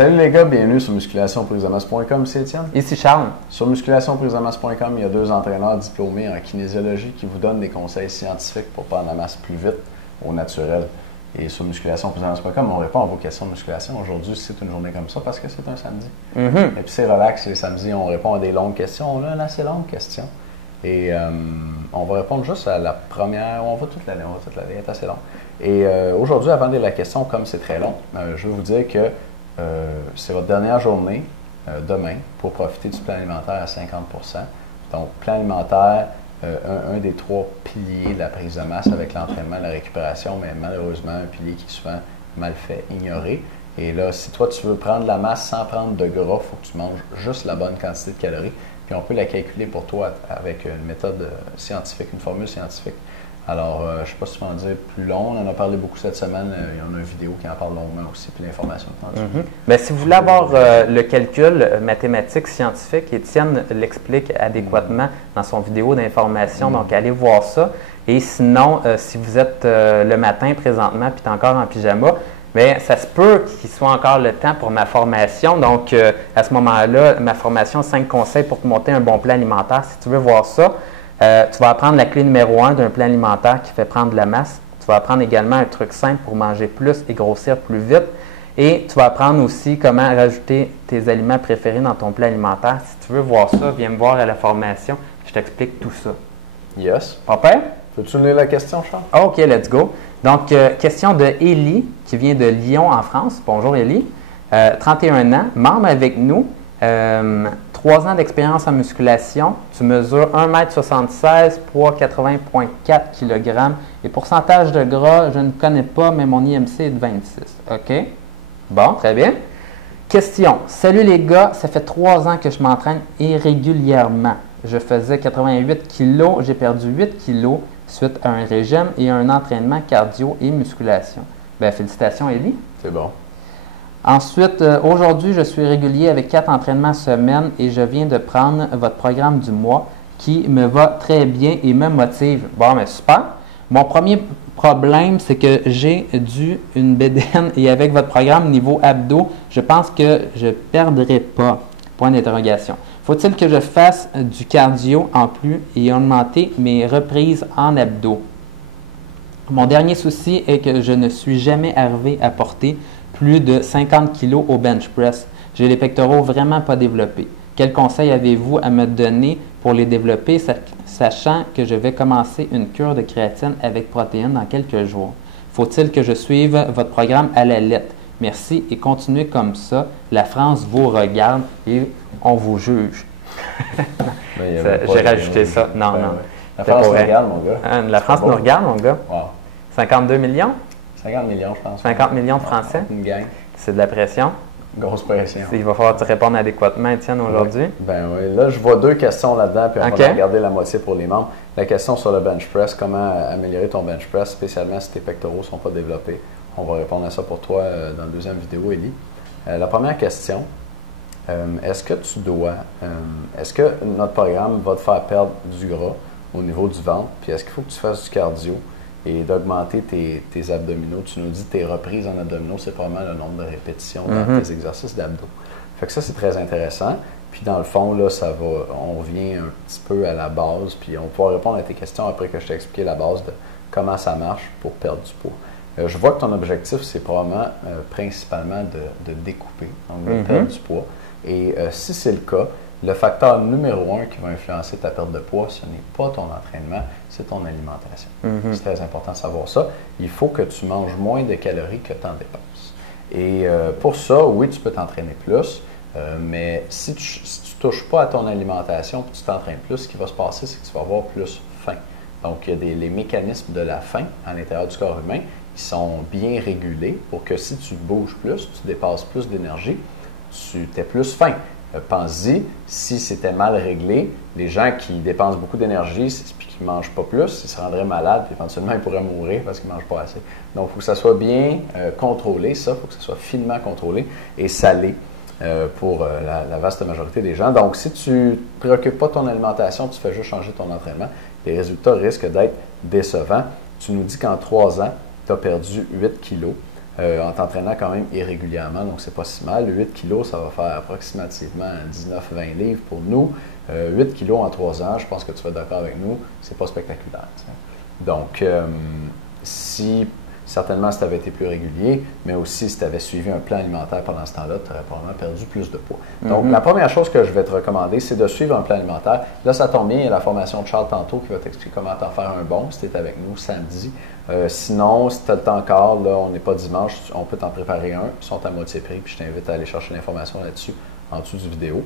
Salut les gars, bienvenue sur musculationprisemasse.com, c'est Étienne. Ici Charles. Sur musculationprisemasse.com, il y a 2 entraîneurs diplômés en kinésiologie qui vous donnent des conseils scientifiques pour prendre la masse plus vite au naturel. Et sur musculationprisemasse.com, on répond à vos questions de musculation. Aujourd'hui, c'est une journée comme ça parce que c'est un samedi. Et puis c'est relax, les samedis, on répond à des longues questions. On a une assez longue question. Et on va répondre juste à la première. On va toute l'année, elle est assez longue. Et aujourd'hui, avant de lire la question, comme c'est très long, je veux vous dire que c'est votre dernière journée, demain, pour profiter du plan alimentaire à 50%. Donc, plan alimentaire, un des 3 piliers de la prise de masse avec l'entraînement, la récupération, mais malheureusement, un pilier qui est souvent mal fait, ignoré. Et là, si toi, tu veux prendre la masse sans prendre de gras, il faut que tu manges juste la bonne quantité de calories. Puis on peut la calculer pour toi avec une méthode scientifique, une formule scientifique. Alors, je ne sais pas si tu vas en dire plus long. On en a parlé beaucoup cette semaine. Il y en a une vidéo qui en parle longuement aussi, puis l'information. Bien, si vous voulez avoir le calcul mathématique, scientifique, Étienne l'explique adéquatement dans son vidéo d'information. Donc, allez voir ça. Et sinon, si vous êtes le matin présentement, puis tu es encore en pyjama, bien, ça se peut qu'il soit encore le temps pour ma formation. Donc, à ce moment-là, ma formation 5 conseils pour te monter un bon plan alimentaire. Si tu veux voir ça, tu vas apprendre la clé numéro 1 d'un plan alimentaire qui fait prendre de la masse. Tu vas apprendre également un truc simple pour manger plus et grossir plus vite. Et tu vas apprendre aussi comment rajouter tes aliments préférés dans ton plan alimentaire. Si tu veux voir ça, viens me voir à la formation. Je t'explique tout ça. Yes. Papa? Peux-tu lire la question, Charles? OK, let's go. Donc, question de Élie, qui vient de Lyon, en France. Bonjour, Élie. 31 ans, membre avec nous. 3 ans d'expérience en musculation. Tu mesures 1,76 m, poids 80,4 kg. Et pourcentage de gras, je ne connais pas, mais mon IMC est de 26. OK? Bon, très bien. Question. Salut les gars, ça fait 3 ans que je m'entraîne irrégulièrement. Je faisais 88 kg, j'ai perdu 8 kg suite à un régime et un entraînement cardio et musculation. Bien, félicitations, Élie. C'est bon. Ensuite, aujourd'hui, je suis régulier avec 4 entraînements semaine et je viens de prendre votre programme du mois qui me va très bien et me motive. Bon, mais super. Mon premier problème, c'est que j'ai une bédaine et avec votre programme niveau abdos, je pense que je ne perdrai pas. Point d'interrogation. Faut-il que je fasse du cardio en plus et augmenter mes reprises en abdos? Mon dernier souci est que je ne suis jamais arrivé à porter plus de 50 kg au bench press. J'ai les pectoraux vraiment pas développés. Quels conseils avez-vous à me donner pour les développer, sachant que je vais commencer une cure de créatine avec protéines dans quelques jours? Faut-il que je suive votre programme à la lettre? Merci et continuez comme ça. La France vous regarde et on vous juge. J'ai rajouté ça. Non, non. Ouais. La France nous regarde, mon gars. La France nous regarde, mon gars. Wow. 52 millions? 50 millions, je pense. 50 millions de Français? Une gang. C'est de la pression. Grosse pression. Il va falloir te répondre adéquatement, Étienne, aujourd'hui. Ben oui. Là, je vois 2 questions là-dedans, puis on va regarder la moitié pour les membres. La question sur le bench press, comment améliorer ton bench press, spécialement si tes pectoraux ne sont pas développés. On va répondre à ça pour toi dans la deuxième vidéo, Élie. La première question, est-ce que notre programme va te faire perdre du gras au niveau du ventre, puis est-ce qu'il faut que tu fasses du cardio et d'augmenter tes abdominaux? Tu nous dis tes reprises en abdominaux, c'est probablement le nombre de répétitions dans tes exercices d'abdos. Fait que ça, c'est très intéressant. Puis dans le fond, là, on revient un petit peu à la base, puis on pourra répondre à tes questions après que je t'ai expliqué la base de comment ça marche pour perdre du poids. Je vois que ton objectif, c'est probablement principalement de découper, donc de perdre du poids. Et si c'est le cas, le facteur numéro 1 qui va influencer ta perte de poids, ce n'est pas ton entraînement, c'est ton alimentation. C'est très important de savoir ça. Il faut que tu manges moins de calories que tu en dépenses. Et pour ça, oui, tu peux t'entraîner plus, mais si tu ne touches pas à ton alimentation et tu t'entraînes plus, ce qui va se passer, c'est que tu vas avoir plus faim. Donc, il y a les mécanismes de la faim à l'intérieur du corps humain qui sont bien régulés pour que si tu bouges plus, tu dépasses plus d'énergie, tu es plus faim. Pense-y, si c'était mal réglé, les gens qui dépensent beaucoup d'énergie et qui ne mangent pas plus, ils se rendraient malades et éventuellement ils pourraient mourir parce qu'ils ne mangent pas assez. Donc, il faut que ça soit bien contrôlé, ça, il faut que ça soit finement contrôlé et salé pour la vaste majorité des gens. Donc, si tu ne te préoccupes pas de ton alimentation, tu fais juste changer ton entraînement, les résultats risquent d'être décevants. Tu nous dis qu'en 3 ans, tu as perdu 8 kilos. en t'entraînant quand même irrégulièrement, donc c'est pas si mal. 8 kilos, ça va faire approximativement 19-20 livres pour nous. 8 kilos en 3 ans, je pense que tu vas être d'accord avec nous, c'est pas spectaculaire. T'sais. Donc, certainement si tu avais été plus régulier, mais aussi si tu avais suivi un plan alimentaire pendant ce temps-là, tu aurais probablement perdu plus de poids. Donc, la première chose que je vais te recommander, c'est de suivre un plan alimentaire. Là, ça tombe bien, il y a la formation de Charles tantôt qui va t'expliquer comment t'en faire un bon si tu es avec nous samedi. Sinon, si tu as le temps encore, là, on n'est pas dimanche, on peut t'en préparer un. Ils sont à moitié prix, puis je t'invite à aller chercher l'information là-dessus en dessous du vidéo.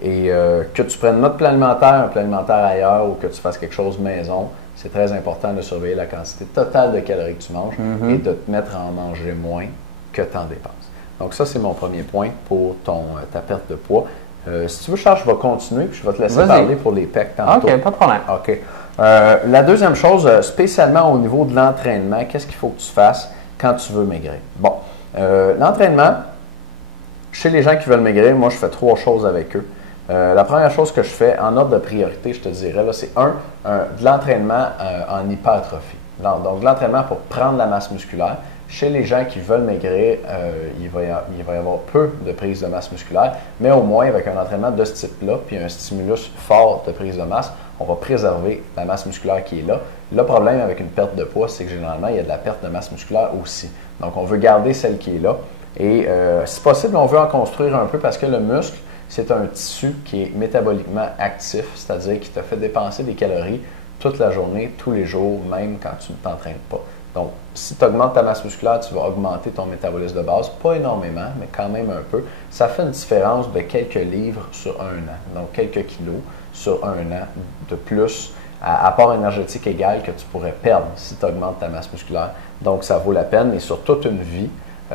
Et que tu prennes notre plan alimentaire, un plan alimentaire ailleurs ou que tu fasses quelque chose maison, c'est très important de surveiller la quantité totale de calories que tu manges et de te mettre à en manger moins que tu en dépenses. Donc ça, c'est mon premier point pour ta perte de poids. Si tu veux, Charles, je vais continuer puis je vais te laisser parler pour les pecs tantôt. OK, pas de problème. OK. La deuxième chose, spécialement au niveau de l'entraînement, qu'est-ce qu'il faut que tu fasses quand tu veux maigrir? Bon, l'entraînement, chez les gens qui veulent maigrir, moi, je fais 3 choses avec eux. La première chose que je fais en ordre de priorité, je te dirais, c'est de l'entraînement en hypertrophie. Donc, de l'entraînement pour prendre la masse musculaire. Chez les gens qui veulent maigrir, il va y avoir peu de prise de masse musculaire, mais au moins avec un entraînement de ce type-là, puis un stimulus fort de prise de masse, on va préserver la masse musculaire qui est là. Le problème avec une perte de poids, c'est que généralement, il y a de la perte de masse musculaire aussi. Donc, on veut garder celle qui est là. Et si possible, on veut en construire un peu parce que le muscle, c'est un tissu qui est métaboliquement actif, c'est-à-dire qui te fait dépenser des calories toute la journée, tous les jours, même quand tu ne t'entraînes pas. Donc, si tu augmentes ta masse musculaire, tu vas augmenter ton métabolisme de base, pas énormément, mais quand même un peu. Ça fait une différence de quelques livres sur un an, donc quelques kilos sur un an de plus, à apport énergétique égal que tu pourrais perdre si tu augmentes ta masse musculaire. Donc, ça vaut la peine, et sur toute une vie,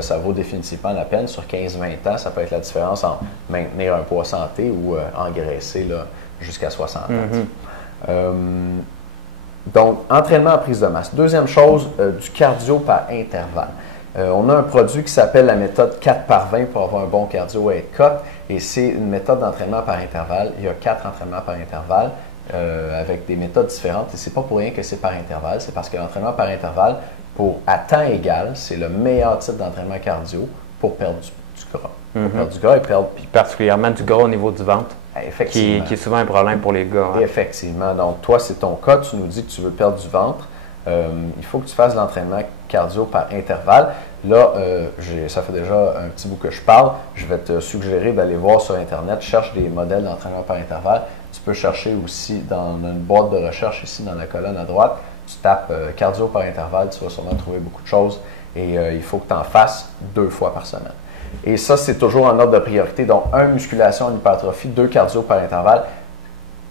ça vaut définitivement la peine. Sur 15-20 ans, ça peut être la différence entre maintenir un poids santé ou engraisser jusqu'à 60 ans. Donc, entraînement en prise de masse. Deuxième chose, du cardio par intervalle. On a un produit qui s'appelle la méthode 4x20 pour avoir un bon cardio à être cut. Et c'est une méthode d'entraînement par intervalle. Il y a 4 entraînements par intervalle avec des méthodes différentes. Et ce n'est pas pour rien que c'est par intervalle. C'est parce que l'entraînement par intervalle, à temps égal, c'est le meilleur type d'entraînement cardio pour perdre du gras. Pour perdre du gras et perdre... Puis particulièrement du gras au niveau du ventre, qui est souvent un problème pour les gars. Hein. Effectivement. Donc, toi, c'est ton cas. Tu nous dis que tu veux perdre du ventre. Il faut que tu fasses l'entraînement cardio par intervalle. Là, ça fait déjà un petit bout que je parle. Je vais te suggérer d'aller voir sur Internet. Cherche des modèles d'entraînement par intervalle. Tu peux chercher aussi dans une boîte de recherche ici dans la colonne à droite. Tu tapes cardio par intervalle, tu vas sûrement trouver beaucoup de choses et il faut que tu en fasses 2 fois par semaine. Et ça, c'est toujours en ordre de priorité. Donc, 1, musculation en hypertrophie, 2, cardio par intervalle.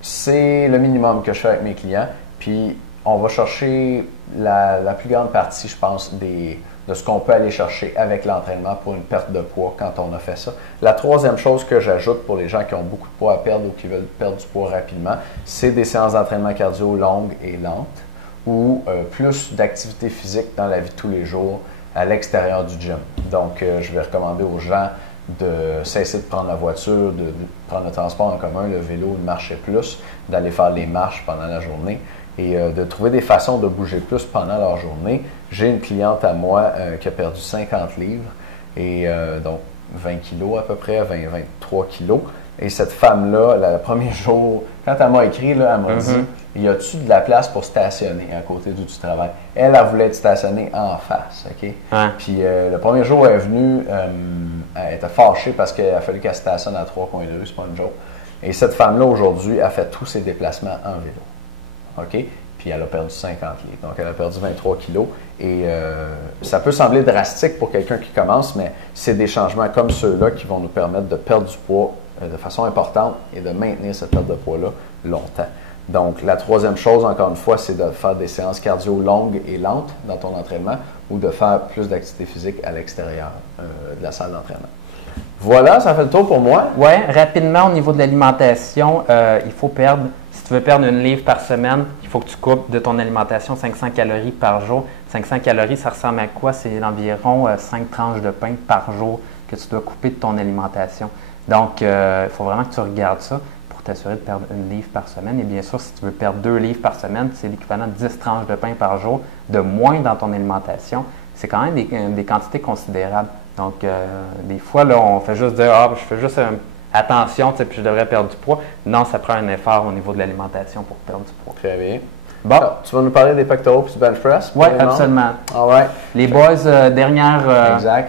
C'est le minimum que je fais avec mes clients. Puis, on va chercher la plus grande partie, je pense, de ce qu'on peut aller chercher avec l'entraînement pour une perte de poids quand on a fait ça. La troisième chose que j'ajoute pour les gens qui ont beaucoup de poids à perdre ou qui veulent perdre du poids rapidement, c'est des séances d'entraînement cardio longues et lentes ou plus d'activité physique dans la vie de tous les jours à l'extérieur du gym. Donc, je vais recommander aux gens de cesser de prendre la voiture, de prendre le transport en commun, le vélo, de marcher plus, d'aller faire les marches pendant la journée et de trouver des façons de bouger plus pendant leur journée. J'ai une cliente à moi qui a perdu 50 livres et donc 20 kilos à peu près, 23 kilos. Et cette femme-là, le premier jour, quand elle m'a écrit, là, elle m'a dit « Y a-tu de la place pour stationner à côté d'où tu travailles? » Elle voulait être stationnée en face, OK? Ouais. Puis le premier jour où elle est venue, elle était fâchée parce qu'il a fallu qu'elle stationne à 3 coins de rue, c'est pas une joke. Et cette femme-là, aujourd'hui, a fait tous ses déplacements en vélo, OK? Puis elle a perdu 50 livres. Donc, elle a perdu 23 kilos. Et ça peut sembler drastique pour quelqu'un qui commence, mais c'est des changements comme ceux-là qui vont nous permettre de perdre du poids de façon importante et de maintenir cette perte de poids-là longtemps. Donc, la troisième chose, encore une fois, c'est de faire des séances cardio longues et lentes dans ton entraînement ou de faire plus d'activité physique à l'extérieur de la salle d'entraînement. Voilà, ça fait le tour pour moi. Oui, rapidement, au niveau de l'alimentation, il faut perdre, si tu veux perdre 1 livre par semaine, il faut que tu coupes de ton alimentation 500 calories par jour. 500 calories, ça ressemble à quoi? C'est environ 5 tranches de pain par jour que tu dois couper de ton alimentation. Donc, il faut vraiment que tu regardes ça pour t'assurer de perdre 1 livre par semaine. Et bien sûr, si tu veux perdre 2 livres par semaine, c'est l'équivalent de 10 tranches de pain par jour de moins dans ton alimentation. c'est quand même des quantités considérables. Donc, des fois, là, on fait juste dire, ah, je fais juste attention, puis je devrais perdre du poids. Non, ça prend un effort au niveau de l'alimentation pour perdre du poids. Très bien. Bon. Alors, tu vas nous parler des pectoraux et du bench press? Oui, absolument. All right. Les boys, dernière.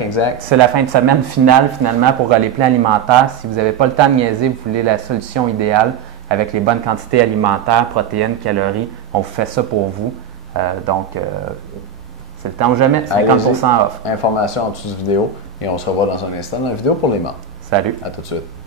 Exact. C'est la fin de semaine finale, finalement, pour les plans alimentaires. Si vous n'avez pas le temps de niaiser, vous voulez la solution idéale avec les bonnes quantités alimentaires, protéines, calories, on vous fait ça pour vous. C'est le temps ou jamais, 50% off. Information en dessous de vidéo et on se revoit dans un instant dans la vidéo pour les membres. Salut. À tout de suite.